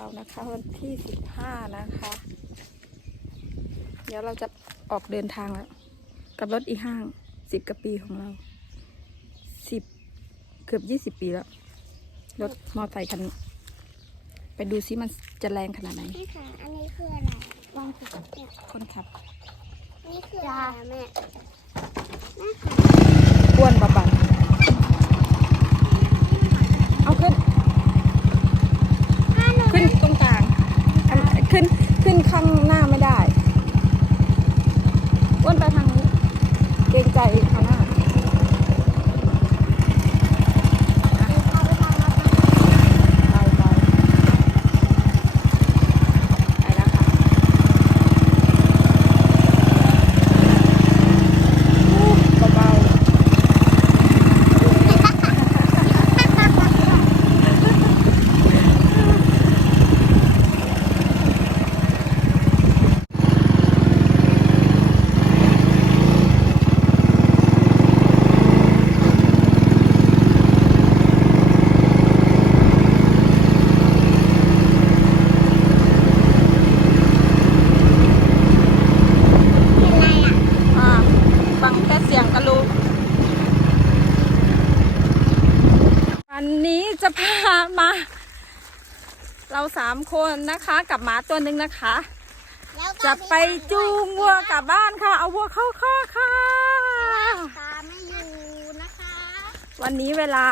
เรานะคะ วันที่สิบห้านะคะ เดี๋ยวเราจะออกเดินทางแล้ว กับรถอีห้างสิบกว่าปีของเราสิบเกือบยี่สิบปีแล้ว รถมอเตอร์ไซค์คันนี้ไปดูซิมันจะแรงขนาดไหนนี่ค่ะอันนี้คืออะไรลองสิเนี่ยคนขับ นี่คืออะไรแม่แม่ค่ะอ้วนบาบันเอาขึ้น ถ้าหนู ขึ้นตรงกลางอันขึ้น ขึ้นข้างหน้าไม่ได้อ้วนไปทางนี้ เกรงใจข้างหน้า พาไปทางรถนะ ไปไปไปแล้วค่ะอู้เบาๆอ่า ฟังแค่เสียงก็รู้วันนี้จะพามา เราสามคนนะคะกับหมาตัวหนึ่งนะคะแล้วก็จะไปจูงวัวกลับบ้านค่ะ เอาวัวเข้าข้อกค่ะตาไม่อยู่นะคะ วันนี้เวลา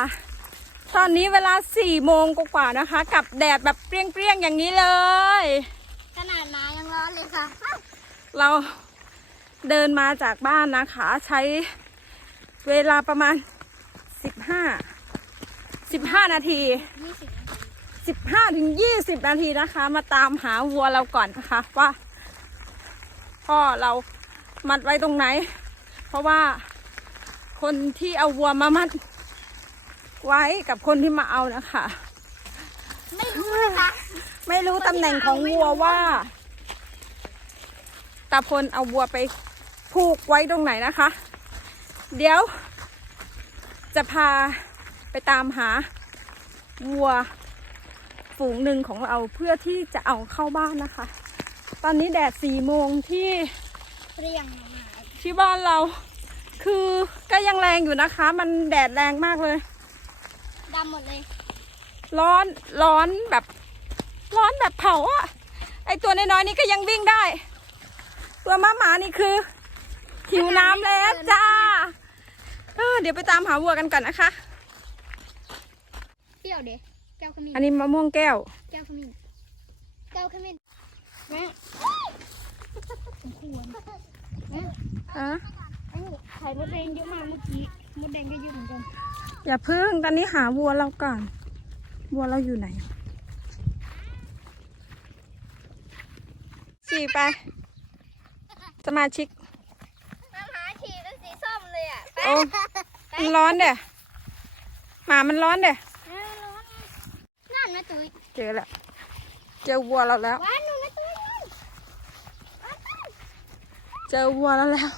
ตอนนี้เวลาสี่โมงกว่าๆนะคะ กับแดดแบบเปรี้ยงๆอย่างนี้เลย ขนาดน้ายังร้อนเลยค่ะ เรา เดินมาจากบ้านนะคะ ใช้เวลาประมาณสิบห้าสิบห้านาทียี่สิบสิบห้าถึงยี่สิบนาทีนะคะ มาตามหาวัวเราก่อนนะคะว่าพ่อเรามัดไว้ตรงไหน เพราะว่าคนที่เอาวัวมามัดไว้กับคนที่มาเอานะคะ ไม่รู้นะคะ ไม่รู้ตำแหน่งของวัวว่าตาพลเอาวัวไป ผูกไว้ตรงไหนนะคะ เดี๋ยว จะพาไปตามหาวัวฝูงหนึ่งของเราเพื่อที่จะเอาเข้าบ้านนะคะ ตอนนี้แดดสี่โมงที่เปรี้ยงมาที่บ้านเรา คือก็ยังแรงอยู่นะคะ มันแดดแรงมากเลยดำหมดเลย ร้อนร้อนแบบ ร้อนแบบเผาอะไอตัวน้อยๆนี่ก็ยังวิ่งได้ ตัวม้าหมานี่คือ หิวน้ำแล้วจ้าเออเดี๋ยวไปตามหาวัวกันก่อนนะคะ เปรี้ยวเด็แก้วขมิ้นอันนี้มะม่วงแก้ว แก้วขมิ้นแก้วขมิ้นแม่สมควรแม่อะไอ้ไข่มดแดงเยอะมากเมื่อกี้มดแดงก็เยอะเหมือนกัน อย่าพึ่งตอนนี้หาวัวเราก่อน วัวเราอยู่ไหนขี่ไป สมาชิก น้ำหาฉี่เป็นสีส้มเลย โอ้มันร้อนเด้หมามันร้อนเด้นั่นนะตุ้ยเจอแล้วเจอวัวเราแล้ว ว้าหนูนะตุ้ยเจอวัวแล้วแล้ว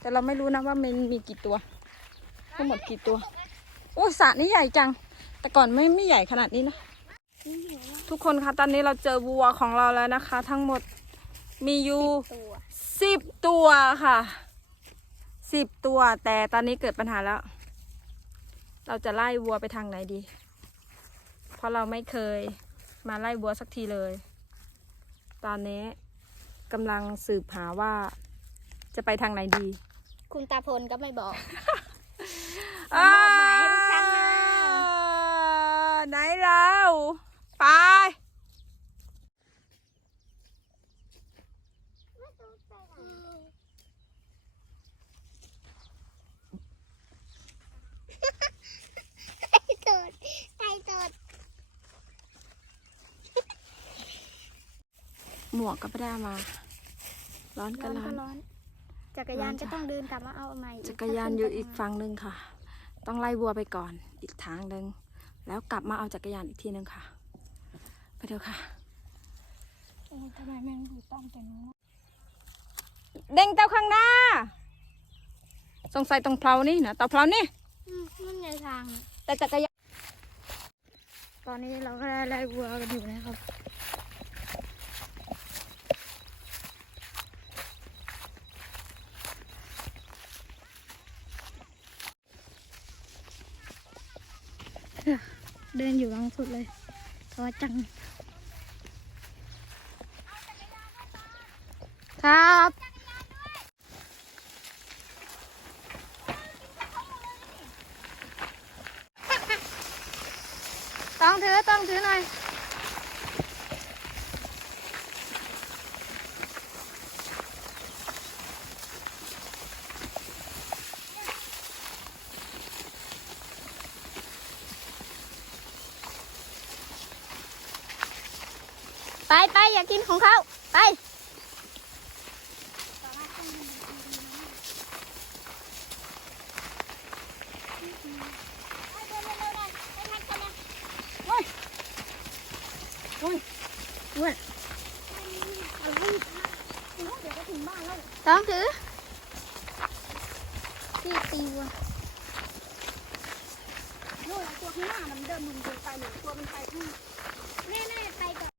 แต่เราไม่รู้นะว่ามันมีกี่ตัวทั้งหมดกี่ตัวโอ้สระนี้ใหญ่จัง แต่ก่อนไม่ไม่ใหญ่ขนาดนี้นะทุกคนคะตอนนี้เราเจอวัวของเราแล้วนะคะ ทั้งหมดมีอยู่สิบตัวค่ะ สิบตัวแต่ตอนนี้เกิดปัญหาแล้ว เราจะไล่วัวไปทางไหนดี เพราะเราไม่เคยมาไล่วัวสักทีเลย ตอนนี้กำลังสืบหาว่า จะไปทางไหนดี คุณตาพลก็ไม่บอกมอ่ามอบหมายให้ทุกครั้งนะไหนเราไปไอ้ตูดไอ้ตูด หมวกก็ไม่ได้มา ร้อนก็ร้อน ร้อนจักรยานก็ต้องเดินกลับมาเอาใหม่จักรยานอยู่อีกฝั่งหนึ่งค่ะ ต้องไล่วัวไปก่อนอีกทางหนึ่งแล้วกลับมาเอาจักรยานอีกทีหนึ่งค่ะ ไปเถอะค่ะ เออทำไมแม่งอยู่ต้อมแต่นู้นเด้งเต้าข้างหน้า สงสัยตรงเพลานี่นะเตาเพลานี่ อืมนั่นไงทาง แต่จักรยานตอนนี้เราก็ได้ไล่วัวกันอยู่นะครับ เดินอยู่หลังสุดเลยท้อจัง ครับ ต้องถือ ต้องถือหน่อย ไปไปอยากกินของเขาไปอ้วนต้องถือพี่ตีวัวนู่นตัวข้างหน้ามันเดินมุนเดินไปหนึ่งตัวมันไปข้างหน้าแน่ไปกับ